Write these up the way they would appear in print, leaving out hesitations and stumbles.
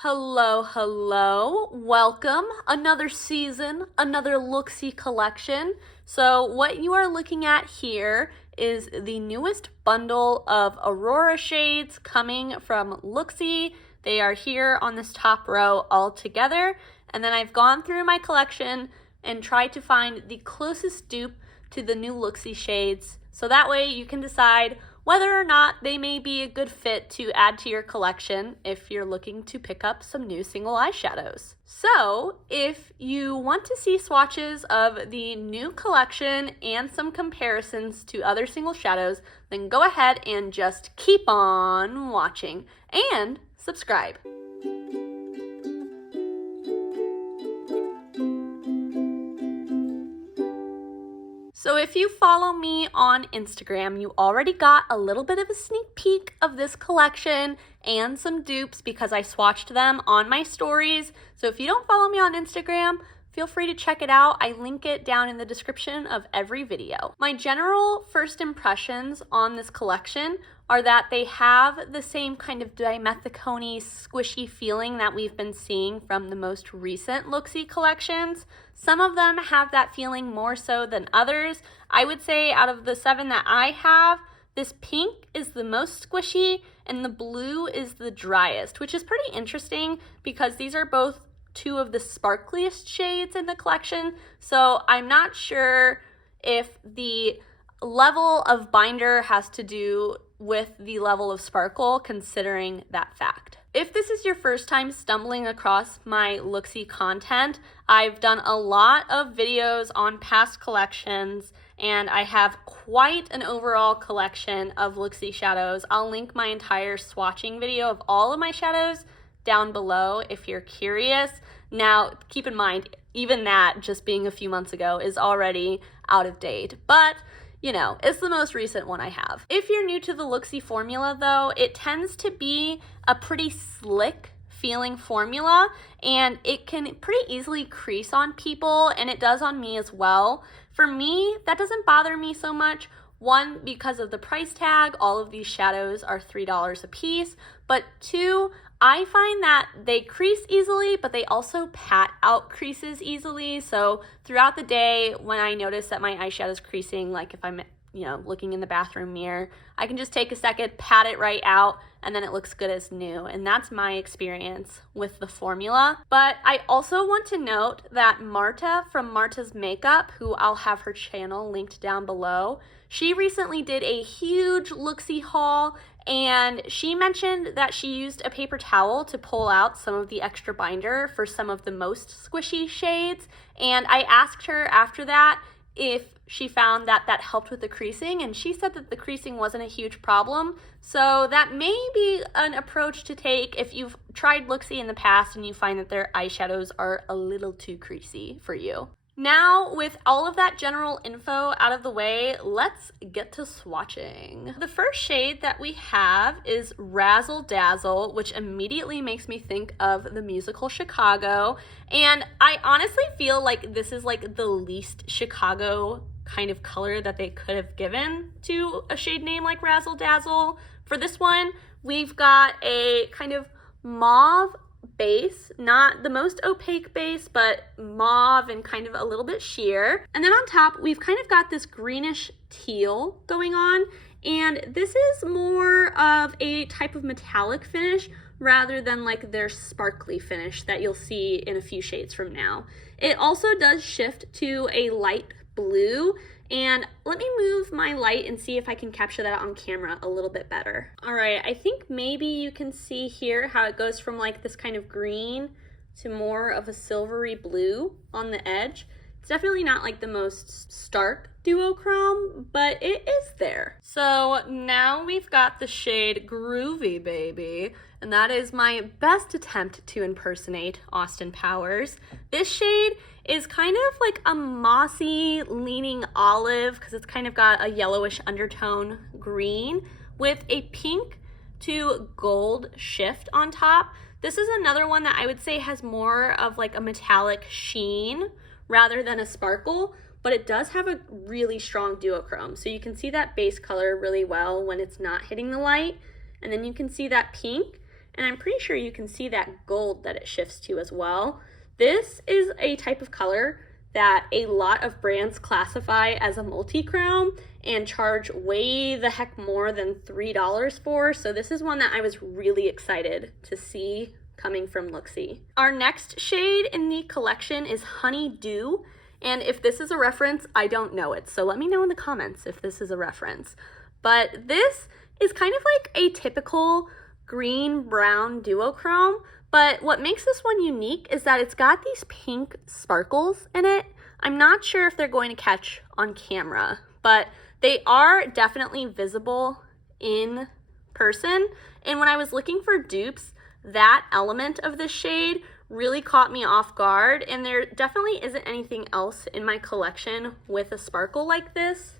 Hello, hello. Welcome. Another season, another Looxi collection. So what you are looking at here is the newest bundle of Aurora shades coming from Looxi. They are here on this top row all together. And then I've gone through my collection and tried to find the closest dupe to the new Looxi shades. So that way you can decide whether or not they may be a good fit to add to your collection if you're looking to pick up some new single eyeshadows. So if you want to see swatches of the new collection and some comparisons to other single shadows, then go ahead and just keep on watching and subscribe. So if you follow me on Instagram, you already got a little bit of a sneak peek of this collection and some dupes because I swatched them on my stories. So if you don't follow me on Instagram, feel free to check it out. I link it down in the description of every video. My general first impressions on this collection are that they have the same kind of dimethicone squishy feeling that we've been seeing from the most recent Looxi collections. Some of them have that feeling more so than others. I would say out of the 7 that I have, this pink is the most squishy and the blue is the driest, which is pretty interesting because these are both 2 of the sparkliest shades in the collection. So I'm not sure if the level of binder has to do with the level of sparkle, considering that fact. If this is your first time stumbling across my Looxi content, I've done a lot of videos on past collections and I have quite an overall collection of Looxi shadows. I'll link my entire swatching video of all of my shadows down below if you're curious. Now, keep in mind, even that, just being a few months ago, is already out of date, but you know, it's the most recent one I have. If you're new to the Looxi formula though, it tends to be a pretty slick feeling formula and it can pretty easily crease on people, and it does on me as well. For me, that doesn't bother me so much. One, because of the price tag, all of these shadows are $3 a piece, but 2, I find that they crease easily, but they also pat out creases easily. So throughout the day, when I notice that my eyeshadow's creasing, like if I'm, looking in the bathroom mirror, I can just take a second, pat it right out, and then it looks good as new. And that's my experience with the formula. But I also want to note that Marta from Marta's Makeup, who I'll have her channel linked down below, she recently did a huge Looxi haul, and she mentioned that she used a paper towel to pull out some of the extra binder for some of the most squishy shades. And I asked her after that if she found that that helped with the creasing, and she said that the creasing wasn't a huge problem. So that may be an approach to take if you've tried Looxi in the past and you find that their eyeshadows are a little too creasy for you. Now, with all of that general info out of the way, let's get to swatching. The first shade that we have is Razzle Dazzle, which immediately makes me think of the musical Chicago. And I honestly feel like this is like the least Chicago kind of color that they could have given to a shade name like Razzle Dazzle. For this one, we've got a kind of mauve base, not the most opaque base, but mauve and kind of a little bit sheer. And then on top, we've kind of got this greenish teal going on, and this is more of a type of metallic finish rather than like their sparkly finish that you'll see in a few shades from now. It also does shift to a light blue, and let me move my light and see if I can capture that on camera a little bit better. All right, I think maybe you can see here how it goes from like this kind of green to more of a silvery blue on the edge. It's definitely not like the most stark duochrome, but it is there. So now we've got the shade Groovy, baby. And that is my best attempt to impersonate Austin Powers. This shade is kind of like a mossy leaning olive because it's kind of got a yellowish undertone green with a pink to gold shift on top. This is another one that I would say has more of like a metallic sheen rather than a sparkle, but it does have a really strong duochrome. So you can see that base color really well when it's not hitting the light. And then you can see that pink. and I'm pretty sure you can see that gold that it shifts to as well. This is a type of color that a lot of brands classify as a multi-chrome and charge way the heck more than $3 for. So this is one that I was really excited to see coming from Looxi. Our next shade in the collection is Honey Dew. And if this is a reference, I don't know it. So let me know in the comments if this is a reference. But this is kind of like a typical green-brown duochrome. But what makes this one unique is that it's got these pink sparkles in it. I'm not sure if they're going to catch on camera, but they are definitely visible in person. And when I was looking for dupes, that element of the shade really caught me off guard, and there definitely isn't anything else in my collection with a sparkle like this.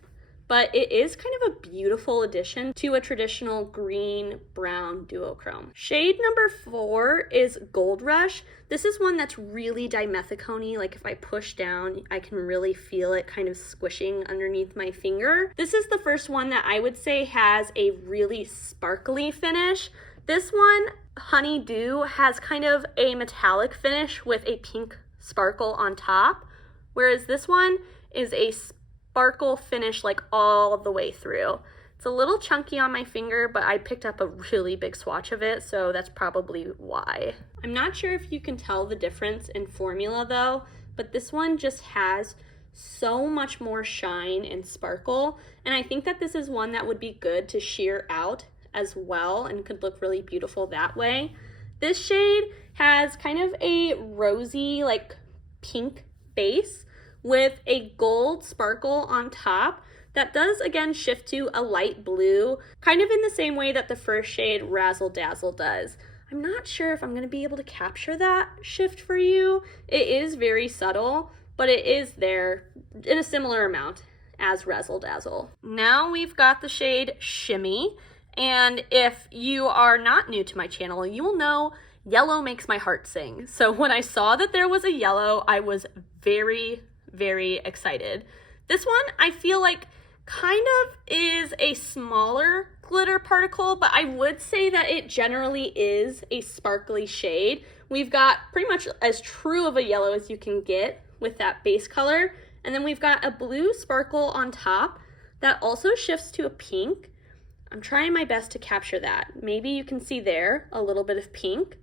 But it is kind of a beautiful addition to a traditional green-brown duochrome. Shade number 4 is Gold Rush. This is one that's really dimethicone-y. Like if I push down, I can really feel it kind of squishing underneath my finger. This is the first one that I would say has a really sparkly finish. This one, Honey Dew, has kind of a metallic finish with a pink sparkle on top, whereas this one is a sparkle finish like all the way through. It's a little chunky on my finger, but I picked up a really big swatch of it, so that's probably why. I'm not sure if you can tell the difference in formula though, but this one just has so much more shine and sparkle, and I think that this is one that would be good to sheer out as well and could look really beautiful that way. This shade has kind of a rosy, like pink base with a gold sparkle on top that does again shift to a light blue, kind of in the same way that the first shade Razzle Dazzle does. I'm not sure if I'm going to be able to capture that shift for you. It is very subtle, but it is there in a similar amount as Razzle Dazzle. Now we've got the shade Shimmy, and if you are not new to my channel, you will know yellow makes my heart sing. So when I saw that there was a yellow, I was very excited. This one I feel like kind of is a smaller glitter particle, but I would say that it generally is a sparkly shade. We've got pretty much as true of a yellow as you can get with that base color, and then we've got a blue sparkle on top that also shifts to a pink. I'm trying my best to capture that. Maybe you can see there a little bit of pink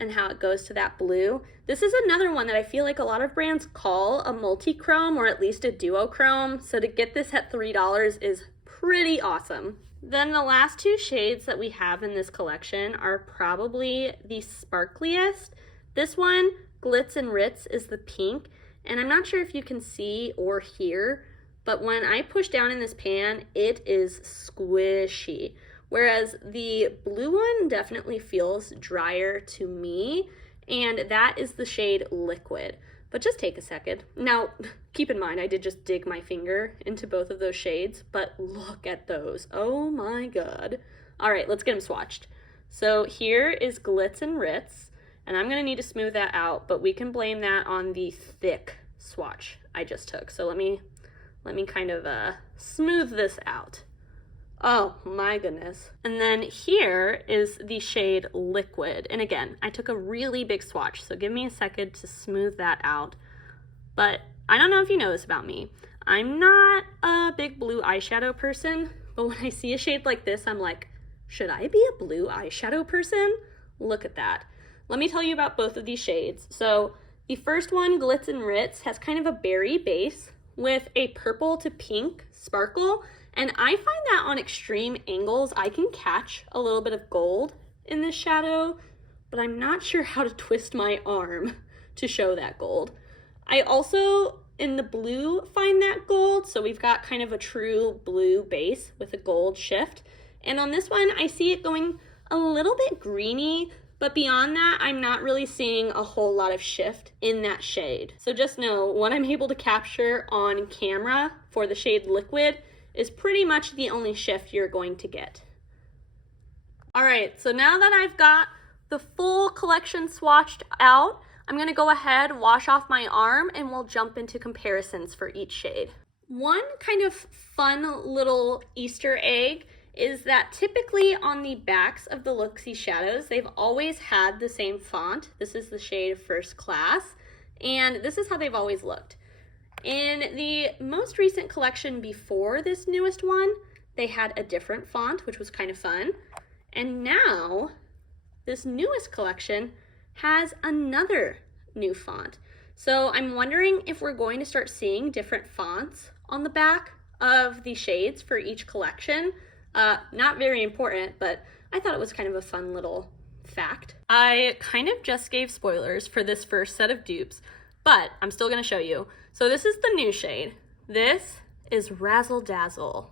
and how it goes to that blue. This is another one that I feel like a lot of brands call a multi-chrome or at least a duochrome, so to get this at $3 is pretty awesome. Then the last two shades that we have in this collection are probably the sparkliest. This one, Glitz and Ritz, is the pink, and I'm not sure if you can see or hear, but when I push down in this pan, it is squishy. Whereas the blue one definitely feels drier to me, and that is the shade Liquid. But just take a second. Now, keep in mind, I did just dig my finger into both of those shades, but look at those. Oh my god. All right, let's get them swatched. So here is Glitz and Ritz, and I'm gonna need to smooth that out, but we can blame that on the thick swatch I just took. So let me kind of smooth this out. Oh my goodness. And then here is the shade Liquid. And again, I took a really big swatch, so give me a second to smooth that out. But I don't know if you know this about me. I'm not a big blue eyeshadow person, but when I see a shade like this, I'm like, should I be a blue eyeshadow person? Look at that. Let me tell you about both of these shades. So the first one, Glitz and Ritz, has kind of a berry base with a purple to pink sparkle. And I find that on extreme angles, I can catch a little bit of gold in this shadow, but I'm not sure how to twist my arm to show that gold. I also, in the blue, find that gold, so we've got kind of a true blue base with a gold shift. And on this one, I see it going a little bit greeny, but beyond that, I'm not really seeing a whole lot of shift in that shade. So just know, what I'm able to capture on camera for the shade Liquid is pretty much the only shift you're going to get. All right, so now that I've got the full collection swatched out, I'm gonna go ahead, wash off my arm, and we'll jump into comparisons for each shade. One kind of fun little Easter egg is that typically on the backs of the Looxi shadows, they've always had the same font. This is the shade First Class, and this is how they've always looked. In the most recent collection before this newest one, they had a different font, which was kind of fun. And now, this newest collection has another new font. So I'm wondering if we're going to start seeing different fonts on the back of the shades for each collection. Not very important, but I thought it was kind of a fun little fact. I kind of just gave spoilers for this first set of dupes, but I'm still gonna show you. So this is the new shade. This is Razzle Dazzle.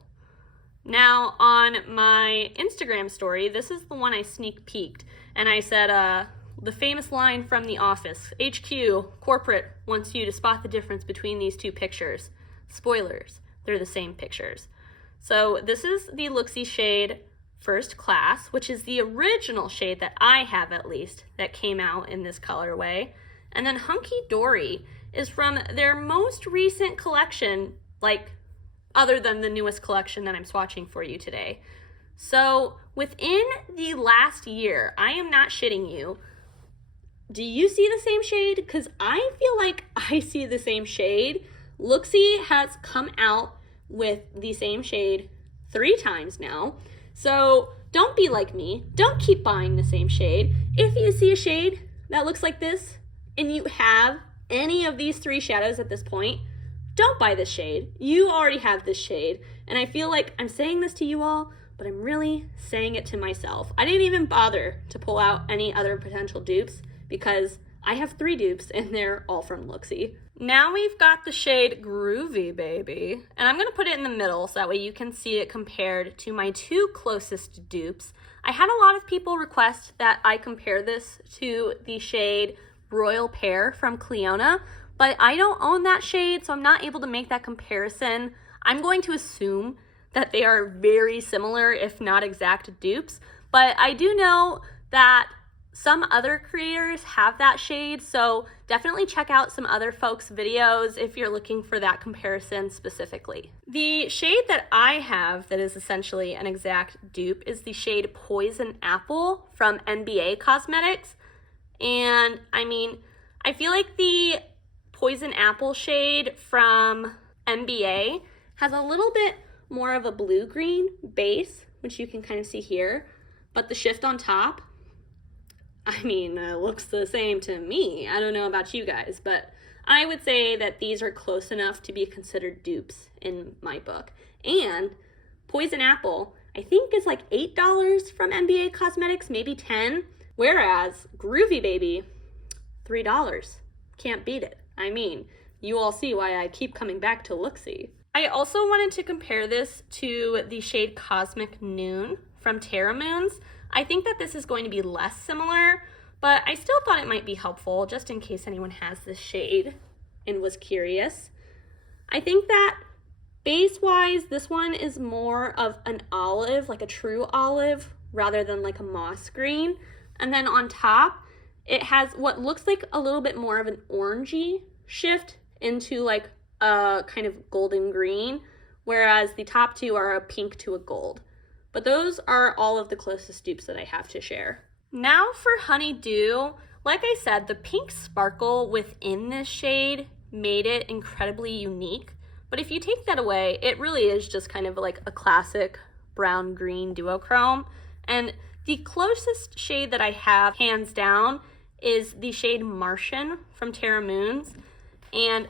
Now on my Instagram story, this is the one I sneak peeked, and I said, the famous line from The Office, HQ, corporate wants you to spot the difference between these two pictures. Spoilers, they're the same pictures. So this is the Looxi shade First Class, which is the original shade that I have at least that came out in this colorway. And then Hunky Dory is from their most recent collection, like other than the newest collection that I'm swatching for you today. So within the last year, I am not shitting you, do you see the same shade? Because I feel like I see the same shade. Looxi has come out with the same shade 3 times now. So don't be like me. Don't keep buying the same shade. If you see a shade that looks like this and you have any of these 3 shadows at this point, don't buy this shade. You already have this shade. And I feel like I'm saying this to you all, but I'm really saying it to myself. I didn't even bother to pull out any other potential dupes because I have 3 dupes and they're all from Looxi. Now we've got the shade Groovy, baby. And I'm gonna put it in the middle so that way you can see it compared to my 2 closest dupes. I had a lot of people request that I compare this to the shade Royal Pear from Clionadh, but I don't own that shade, so I'm not able to make that comparison. I'm going to assume that they are very similar, if not exact dupes, but I do know that some other creators have that shade, so definitely check out some other folks' videos if you're looking for that comparison specifically. The shade that I have that is essentially an exact dupe is the shade Poison Apple from NBA Cosmetics. And I mean, I feel like the Poison Apple shade from NBA has a little bit more of a blue-green base, which you can kind of see here, but the shift on top, I mean, looks the same to me. I don't know about you guys, but I would say that these are close enough to be considered dupes in my book. And Poison Apple, I think is like $8 from NBA Cosmetics, maybe 10, whereas Groovy Baby, $3. Can't beat it. I mean, you all see why I keep coming back to Looxi. I also wanted to compare this to the shade Cosmic Noon from Terra Moons. I think that this is going to be less similar, but I still thought it might be helpful just in case anyone has this shade and was curious. I think that base-wise, this one is more of an olive, like a true olive, rather than like a moss green. And then on top, it has what looks like a little bit more of an orangey shift into like a kind of golden green, whereas the top 2 are a pink to a gold. But those are all of the closest dupes that I have to share. Now for Honeydew, like I said, the pink sparkle within this shade made it incredibly unique. But if you take that away, it really is just kind of like a classic brown-green duochrome. And the closest shade that I have, hands down, is the shade Martian from Terra Moons. And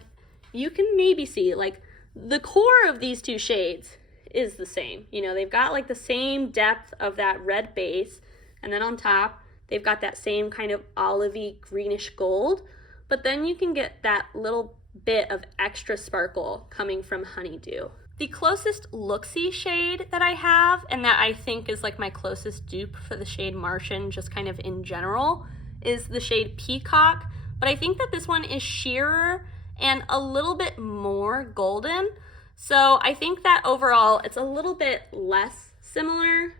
you can maybe see, like, the core of these 2 shades is the same. You know, they've got like the same depth of that red base, and then on top they've got that same kind of olivey greenish gold, but then you can get that little bit of extra sparkle coming from Honeydew. The closest Looxi shade that I have, and that I think is like my closest dupe for the shade Martian just kind of in general, is the shade Peacock, but I think that this one is sheerer and a little bit more golden. So I think that overall it's a little bit less similar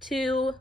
to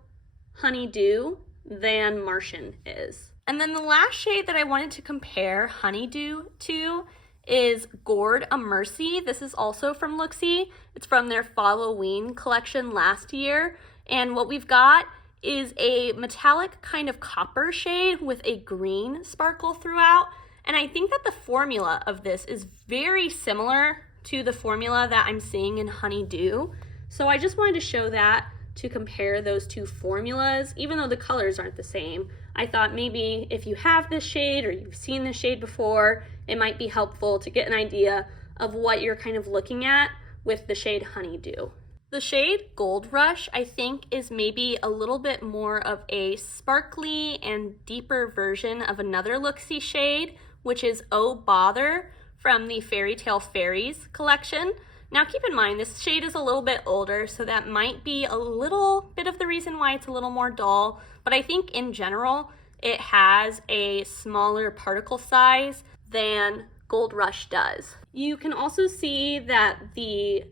Honeydew than Martian is. And then the last shade that I wanted to compare Honeydew to is Gourd a Mercy. This is also from Looxi. It's from their Halloween collection last year. And what we've got is a metallic kind of copper shade with a green sparkle throughout. And I think that the formula of this is very similar to the formula that I'm seeing in Honeydew. So I just wanted to show that to compare those two formulas, even though the colors aren't the same. I thought maybe if you have this shade or you've seen this shade before, it might be helpful to get an idea of what you're kind of looking at with the shade Honeydew. The shade Gold Rush, I think, is maybe a little bit more of a sparkly and deeper version of another Looxi shade, which is Oh Bother from the Fairy Tale Fairies collection. Now keep in mind, this shade is a little bit older, so that might be a little bit of the reason why it's a little more dull, but I think in general, it has a smaller particle size than Gold Rush does. You can also see that the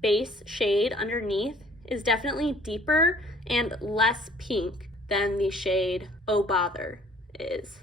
base shade underneath is definitely deeper and less pink than the shade Oh Bother is.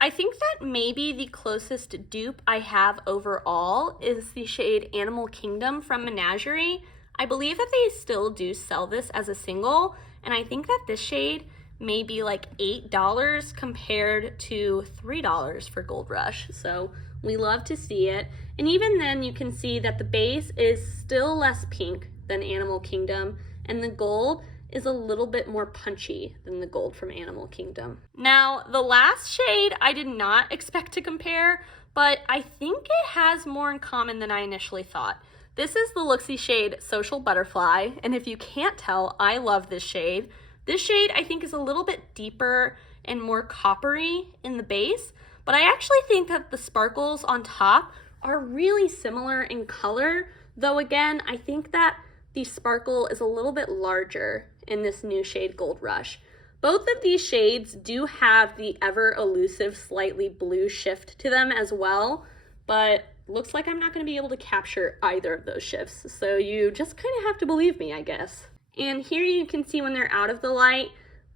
I think that maybe the closest dupe I have overall is the shade Animal Kingdom from Menagerie. I believe that they still do sell this as a single, and I think that this shade may be like $8 compared to $3 for Gold Rush. So we love to see it. And even then you can see that the base is still less pink than Animal Kingdom, and the gold is a little bit more punchy than the gold from Animal Kingdom. Now, the last shade I did not expect to compare, but I think it has more in common than I initially thought. This is the Looxi shade Social Butterfly, and if you can't tell, I love this shade. This shade I think is a little bit deeper and more coppery in the base, but I actually think that the sparkles on top are really similar in color, though again, I think that the sparkle is a little bit larger in this new shade Gold Rush. Both of these shades do have the ever elusive slightly blue shift to them as well, but looks like I'm not going to be able to capture either of those shifts, so you just kind of have to believe me, I guess. And here you can see when they're out of the light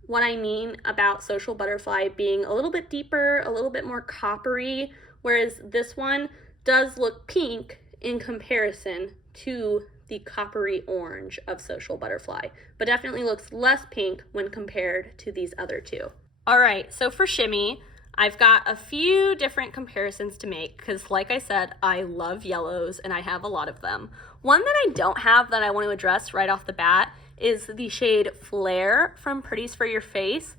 what I mean about Social Butterfly being a little bit deeper, a little bit more coppery, whereas this one does look pink in comparison to the coppery orange of Social Butterfly, but definitely looks less pink when compared to these other two. All right, so for Shimmy, I've got a few different comparisons to make because, like I said, I love yellows and I have a lot of them. One that I don't have that I want to address right off the bat is the shade Flare from Pretties for Your Face.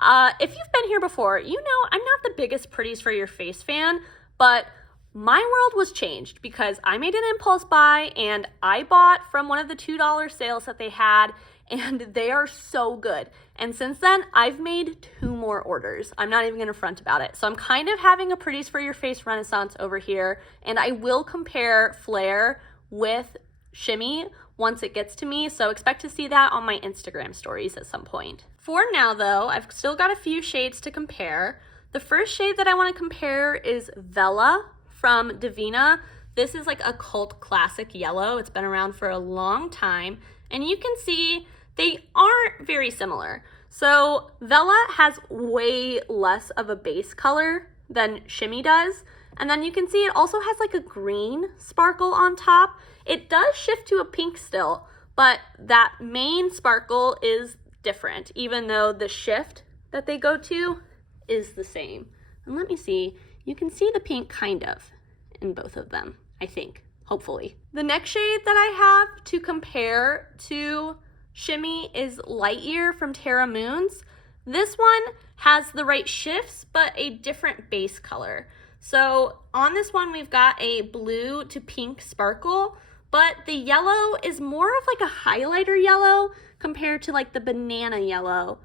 If you've been here before, you know I'm not the biggest Pretties for Your Face fan, but my world was changed because I made an impulse buy and I bought from one of the $2 sales that they had, and they are so good. And since then, I've made 2 more orders. I'm not even gonna front about it. So I'm kind of having a Pretties for Your Face renaissance over here, and I will compare Flare with Shimmy once it gets to me, so expect to see that on my Instagram stories at some point. For now though, I've still got a few shades to compare. The first shade that I wanna compare is Vela from Devinah. This is like a cult classic yellow. It's been around for a long time, and you can see they aren't very similar. So Vela has way less of a base color than Shimmy does, and then you can see it also has like a green sparkle on top. It does shift to a pink still, but that main sparkle is different, even though the shift that they go to is the same. And let me see. You can see the pink kind of in both of them, I think, hopefully. The next shade that I have to compare to Shimmy is Light Year from Terra Moons. This one has the right shifts, but a different base color. So on this one, we've got a blue to pink sparkle, but the yellow is more of like a highlighter yellow compared to like the banana yellow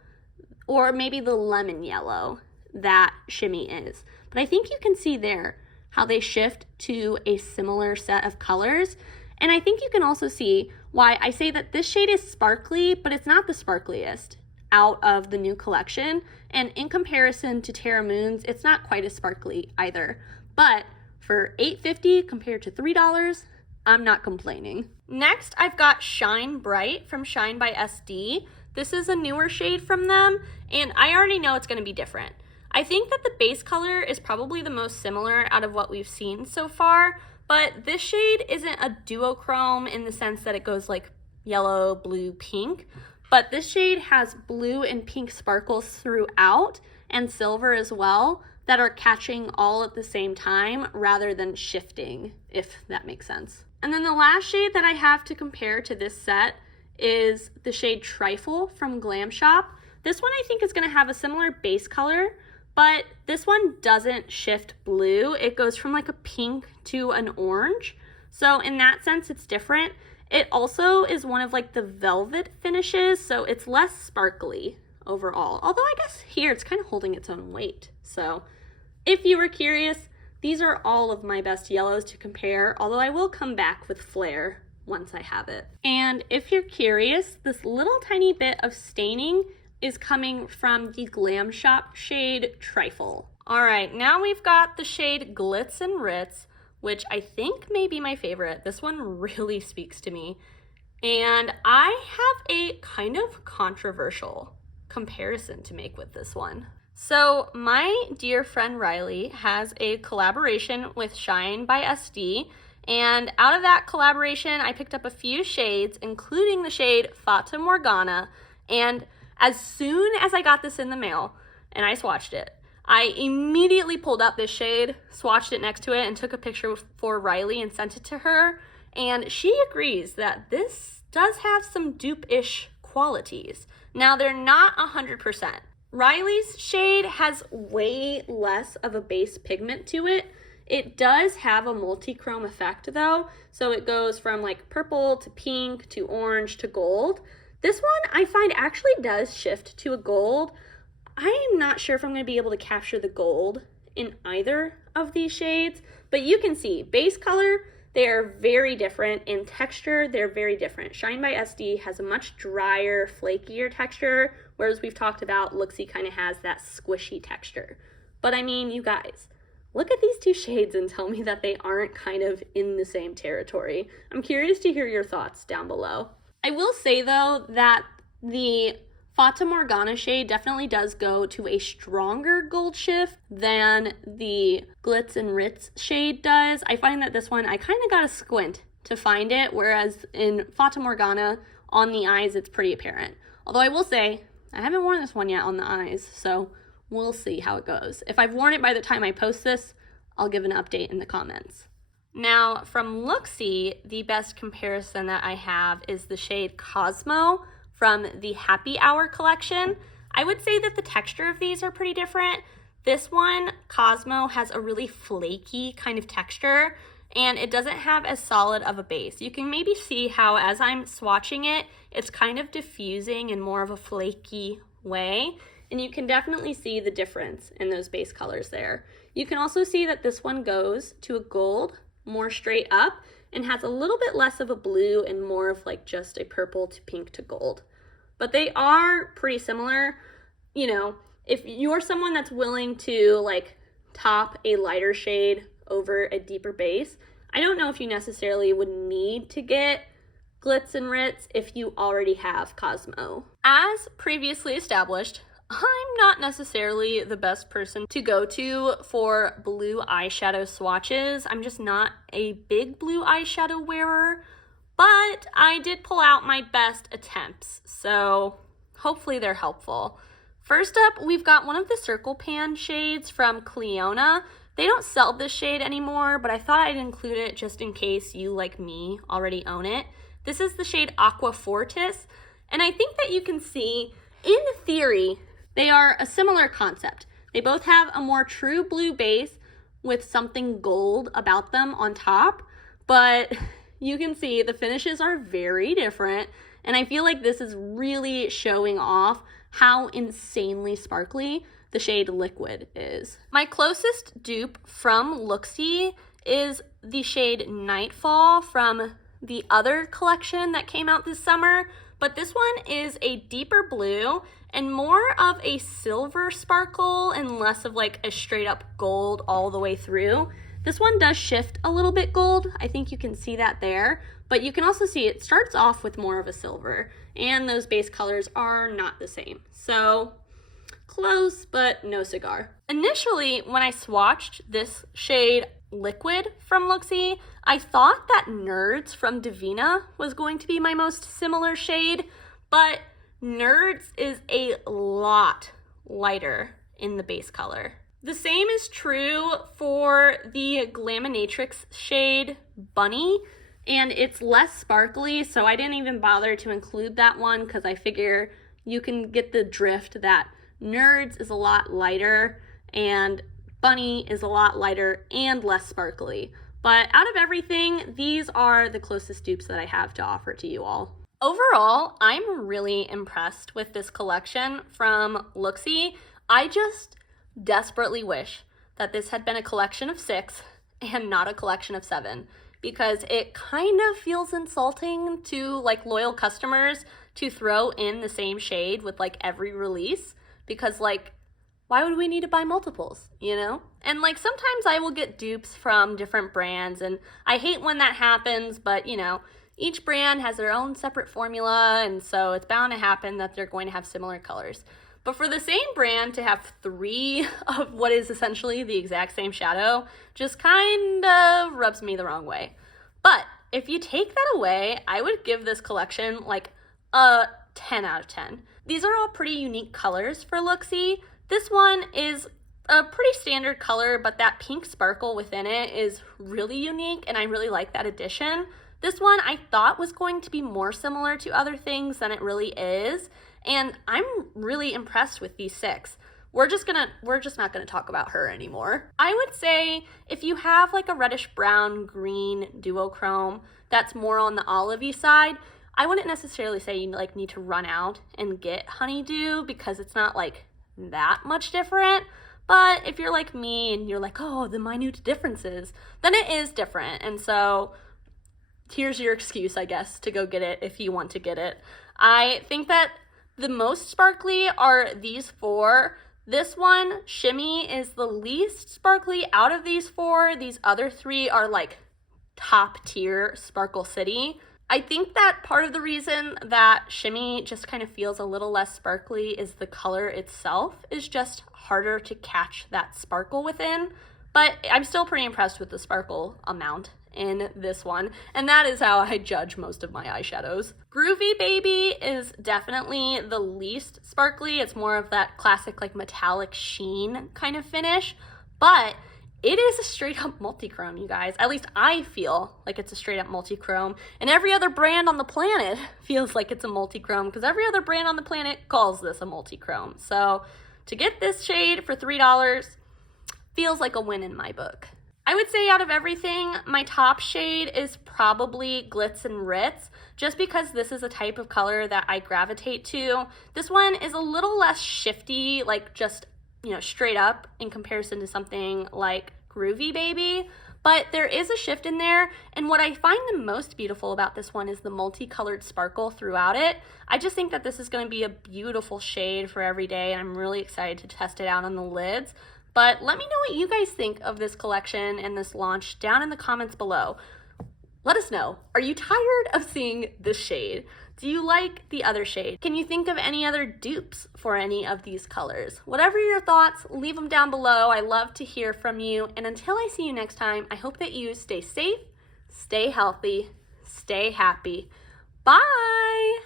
or maybe the lemon yellow that Shimmy is. But I think you can see there how they shift to a similar set of colors. And I think you can also see why I say that this shade is sparkly, but it's not the sparkliest out of the new collection. And in comparison to Terra Moons, it's not quite as sparkly either. But for $8.50 compared to $3, I'm not complaining. Next, I've got Shine Bright from Shine by SD. This is a newer shade from them, and I already know it's gonna be different. I think that the base color is probably the most similar out of what we've seen so far, but this shade isn't a duochrome in the sense that it goes like yellow, blue, pink, but this shade has blue and pink sparkles throughout and silver as well that are catching all at the same time rather than shifting, if that makes sense. And then the last shade that I have to compare to this set is the shade Trifle from Glam Shop. This one I think is going to have a similar base color, but this one doesn't shift blue. It goes from like a pink to an orange. So in that sense, it's different. It also is one of like the velvet finishes, so it's less sparkly overall. Although I guess here it's kind of holding its own weight. So if you were curious, these are all of my best yellows to compare, although I will come back with Flare once I have it. And if you're curious, this little tiny bit of staining is coming from the Glam Shop shade Trifle. All right, now we've got the shade Glitz and Ritz, which I think may be my favorite. This one really speaks to me. And I have a kind of controversial comparison to make with this one. So my dear friend Riley has a collaboration with Shine by SD, and out of that collaboration, I picked up a few shades, including the shade Fata Morgana, and as soon as I got this in the mail and I swatched it, I immediately pulled up this shade, swatched it next to it, and took a picture for Riley and sent it to her, and she agrees that this does have some dupe-ish qualities. Now, they're not 100%. Riley's shade has way less of a base pigment to it. It does have a multi-chrome effect though, so it goes from like purple to pink to orange to gold. This one I find actually does shift to a gold. I am not sure if I'm going to be able to capture the gold in either of these shades, but you can see base color, they are very different. In texture, they're very different. Shine by SD has a much drier, flakier texture, whereas we've talked about Looxi kind of has that squishy texture. But I mean, you guys, look at these two shades and tell me that they aren't kind of in the same territory. I'm curious to hear your thoughts down below. I will say though that the Fata Morgana shade definitely does go to a stronger gold shift than the Glitz and Ritz shade does. I find that this one, I kind of got to squint to find it, whereas in Fata Morgana, on the eyes, it's pretty apparent. Although I will say, I haven't worn this one yet on the eyes, so we'll see how it goes. If I've worn it by the time I post this, I'll give an update in the comments. Now, from Looxi, the best comparison that I have is the shade Cosmo from the Happy Hour collection. I would say that the texture of these are pretty different. This one, Cosmo, has a really flaky kind of texture, and it doesn't have as solid of a base. You can maybe see how as I'm swatching it, it's kind of diffusing in more of a flaky way, and you can definitely see the difference in those base colors there. You can also see that this one goes to a gold, more straight up, and has a little bit less of a blue and more of like just a purple to pink to gold. But they are pretty similar. You know, if you're someone that's willing to like top a lighter shade over a deeper base, I don't know if you necessarily would need to get Glitz and Ritz if you already have Cosmo. As previously established, I'm not necessarily the best person to go to for blue eyeshadow swatches. I'm just not a big blue eyeshadow wearer, but I did pull out my best attempts, so hopefully they're helpful. First up, we've got one of the Circle Pan shades from Clionadh. They don't sell this shade anymore, but I thought I'd include it just in case you, like me, already own it. This is the shade Aqua Fortis, and I think that you can see, in theory, they are a similar concept. They both have a more true blue base with something gold about them on top, but you can see the finishes are very different, and I feel like this is really showing off how insanely sparkly the shade Liquid is. My closest dupe from Looxi is the shade Nightfall from the other collection that came out this summer, but this one is a deeper blue and more of a silver sparkle and less of like a straight up gold all the way through. This one does shift a little bit gold. I think you can see that there, but you can also see it starts off with more of a silver, and those base colors are not the same. So Close, but no cigar. Initially, when I swatched this shade Liquid from Looxi, I thought that Nerds from Devinah was going to be my most similar shade, but Nerds is a lot lighter in the base color. The same is true for the Glaminatrix shade Bunny, and it's less sparkly, so I didn't even bother to include that one because I figure you can get the drift that Nerds is a lot lighter and Bunny is a lot lighter and less sparkly. But out of everything, these are the closest dupes that I have to offer to you all. Overall, I'm really impressed with this collection from Looxi. I just desperately wish that this had been a collection of 6 and not a collection of 7, because it kind of feels insulting to like loyal customers to throw in the same shade with like every release, because like, why would we need to buy multiples, you know? And like sometimes I will get dupes from different brands, and I hate when that happens, but you know, each brand has their own separate formula, and so it's bound to happen that they're going to have similar colors. But for the same brand to have 3 of what is essentially the exact same shadow just kind of rubs me the wrong way. But if you take that away, I would give this collection like a 10 out of 10. These are all pretty unique colors for Looxi. This one is a pretty standard color, but that pink sparkle within it is really unique, and I really like that addition. This one I thought was going to be more similar to other things than it really is, and I'm really impressed with these 6. We're just not gonna talk about her anymore. I would say if you have like a reddish brown green duochrome that's more on the olivey side, I wouldn't necessarily say you like need to run out and get Honeydew because it's not like that much different. But if you're like me and you're like, oh, the minute differences, then it is different. And so here's your excuse, I guess, to go get it if you want to get it. I think that the most sparkly are these 4. This one, Shimmy, is the least sparkly out of these 4. These other 3 are like top tier Sparkle City. I think that part of the reason that Shimmy just kind of feels a little less sparkly is the color itself is just harder to catch that sparkle within. But I'm still pretty impressed with the sparkle amount in this one, and that is how I judge most of my eyeshadows. Groovy Baby is definitely the least sparkly. It's more of that classic like metallic sheen kind of finish, but it is a straight up multi-chrome, you guys. At least I feel like it's a straight up multi-chrome, and every other brand on the planet feels like it's a multi-chrome because every other brand on the planet calls this a multi-chrome. So to get this shade for $3 feels like a win in my book. I would say out of everything, my top shade is probably Glitz and Ritz, just because this is a type of color that I gravitate to. This one is a little less shifty, like just, you know, straight up in comparison to something like Groovy Baby, but there is a shift in there, and what I find the most beautiful about this one is the multicolored sparkle throughout it. I just think that this is going to be a beautiful shade for every day, and I'm really excited to test it out on the lids. But let me know what you guys think of this collection and this launch down in the comments below. Let us know. Are you tired of seeing this shade? Do you like the other shade? Can you think of any other dupes for any of these colors? Whatever your thoughts, leave them down below. I love to hear from you. And until I see you next time, I hope that you stay safe, stay healthy, stay happy. Bye!